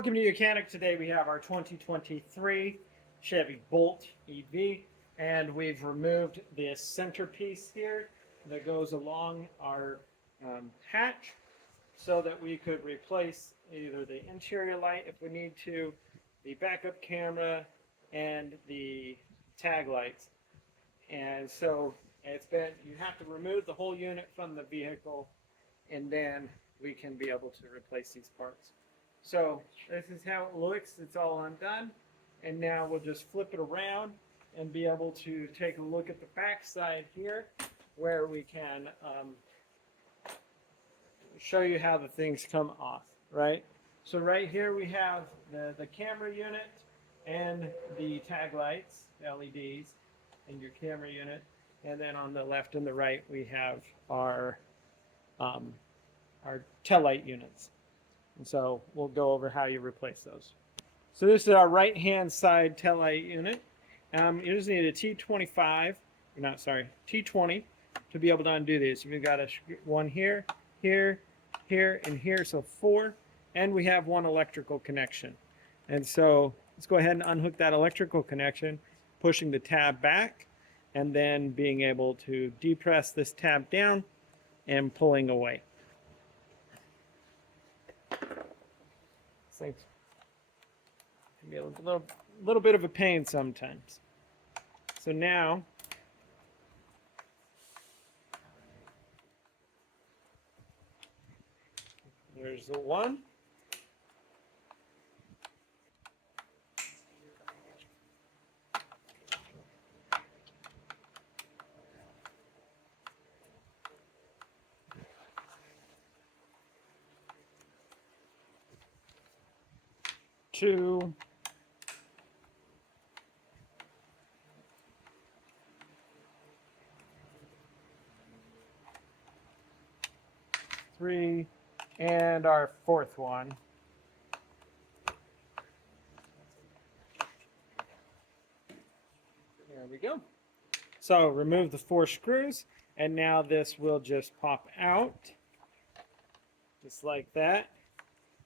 Welcome to Mechanic. Today we have our 2023 Chevy Bolt EV, and we've removed this centerpiece here that goes along our hatch so that we could replace either the interior light if we need to, the backup camera, and the tag lights. And so you have to remove the whole unit from the vehicle, and then we can be able to replace these parts. So this is how it looks. It's all undone. And now we'll just flip it around and be able to take a look at the back side here, where we can show you how the things come off, right? So right here we have the camera unit and the tag lights, LEDs, and your camera unit. And then on the left and the right we have our tail light units. And so we'll go over how you replace those. So this is our right-hand side tail light unit. You just need a T20 to be able to undo these. We've got one here, here, here, and here, so 4. And we have one electrical connection. And so let's go ahead and unhook that electrical connection, pushing the tab back, and then being able to depress this tab down and pulling away. Things can be a little bit of a pain sometimes. So now there's the one. Two. 3, and our 4th one. There we go. So remove the 4 screws, and now this will just pop out, just like that.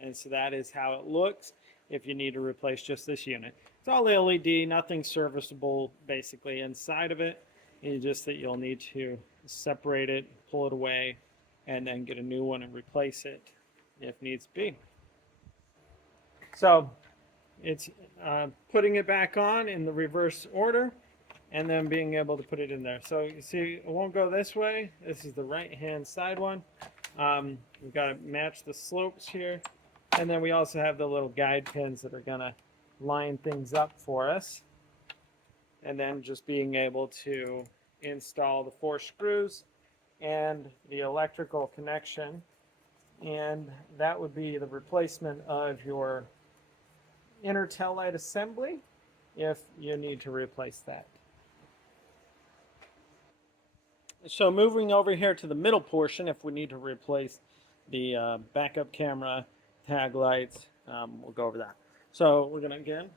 And so that is how it looks if you need to replace just this unit. It's all LED, nothing serviceable basically inside of it. It's just that you'll need to separate it, pull it away, and then get a new one and replace it if needs be. So it's putting it back on in the reverse order and then being able to put it in there. So you see, it won't go this way. This is the right-hand side one. We've got to match the slopes here. And then we also have the little guide pins that are going to line things up for us. And then just being able to install the 4 screws and the electrical connection. And that would be the replacement of your inner tail light assembly if you need to replace that. So moving over here to the middle portion, if we need to replace the backup camera, tag lights, we'll go over that. So we're going to again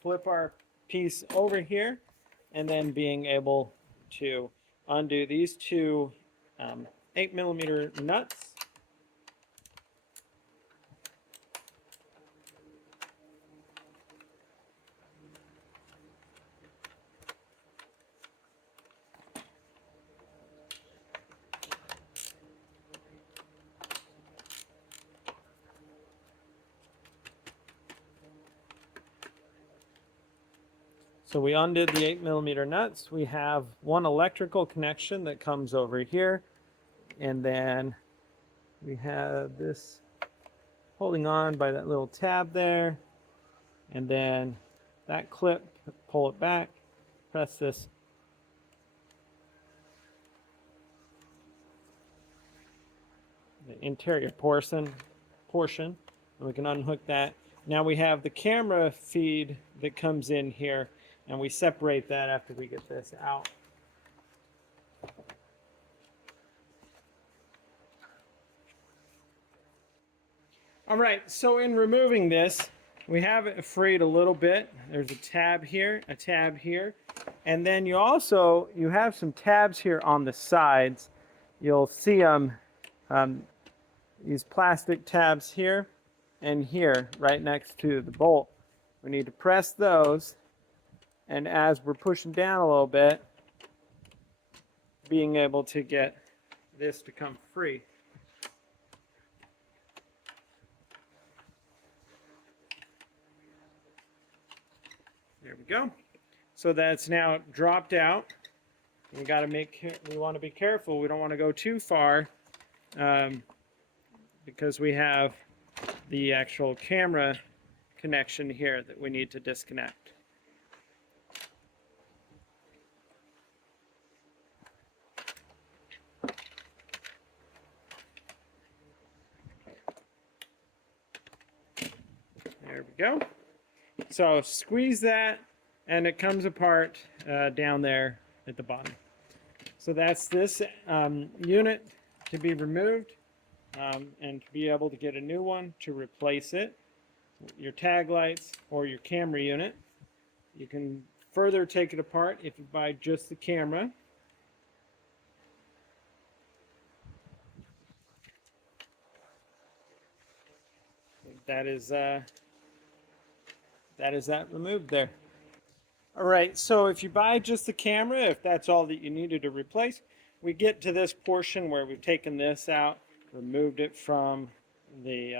flip our piece over here, and then being able to undo these 2 8mm nuts. So we undid the 8mm nuts. We have one electrical connection that comes over here. And then we have this holding on by that little tab there. And then that clip, pull it back, press this. The interior portion, and we can unhook that. Now we have the camera feed that comes in here, and we separate that after we get this out. All right, so in removing this, we have it freed a little bit. There's a tab here, and then you have some tabs here on the sides. You'll see them, these plastic tabs here, and here, right next to the bolt. We need to press those, and as we're pushing down a little bit, being able to get this to come free. There we go. So that's now dropped out. We want to be careful. We don't want to go too far because we have the actual camera connection here that we need to disconnect. There we go. So squeeze that, and it comes apart down there at the bottom. So that's this unit to be removed, and to be able to get a new one to replace it. Your tag lights or your camera unit. You can further take it apart if you buy just the camera. That is that removed there. All right, so if you buy just the camera, if that's all that you needed to replace, we get to this portion where we've taken this out, removed it from the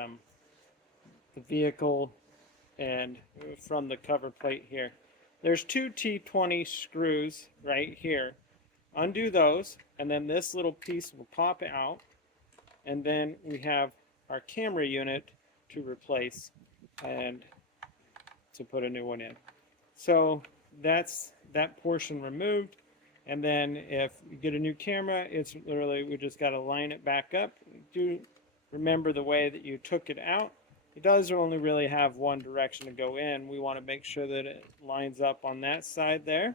vehicle and from the cover plate here. There's two T20 screws right here. Undo those, and then this little piece will pop out, and then we have our camera unit to replace and to put a new one in. So that's that portion removed, and then if you get a new camera, it's literally, we just got to line it back up. Do remember the way that you took it out. It does only really have one direction to go in. We want to make sure that it lines up on that side there.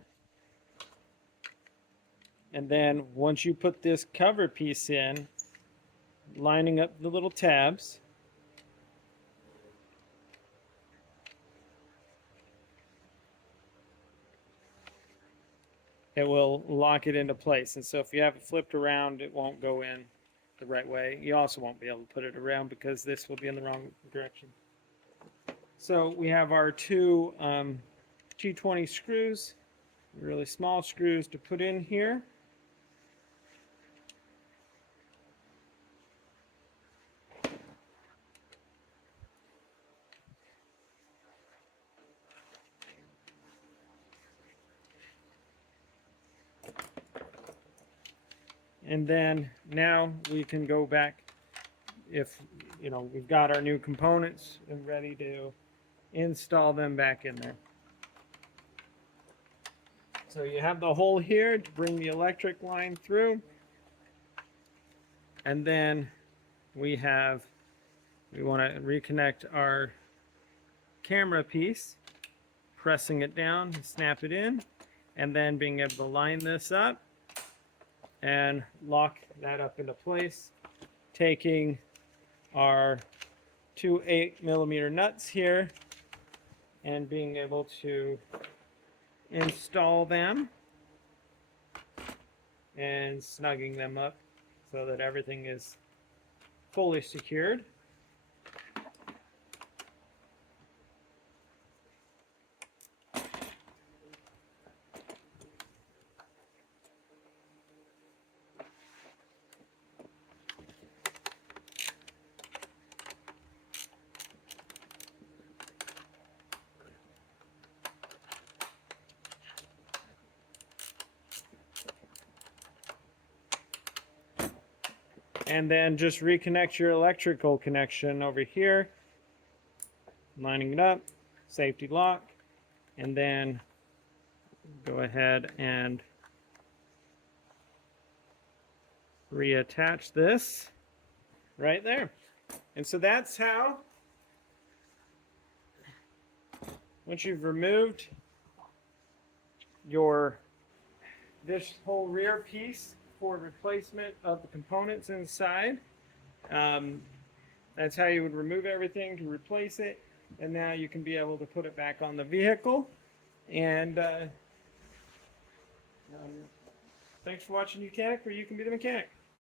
And then once you put this cover piece in, lining up the little tabs, it will lock it into place. And so if you have it flipped around, it won't go in the right way. You also won't be able to put it around because this will be in the wrong direction. So we have our two T20 screws, really small screws to put in here. And then now we can go back, if we've got our new components and ready to install them back in there. So you have the hole here to bring the electric line through, and then we want to reconnect our camera piece, pressing it down, snap it in, and then being able to line this up and lock that up into place, taking our two 8mm nuts here and being able to install them and snugging them up so that everything is fully secured. And then just reconnect your electrical connection over here, lining it up, safety lock, and then go ahead and reattach this right there. And so that's how, once you've removed this whole rear piece for replacement of the components inside, that's how you would remove everything to replace it, and now you can be able to put it back on the vehicle. And thanks for watching, Mechanic, where you can be the mechanic.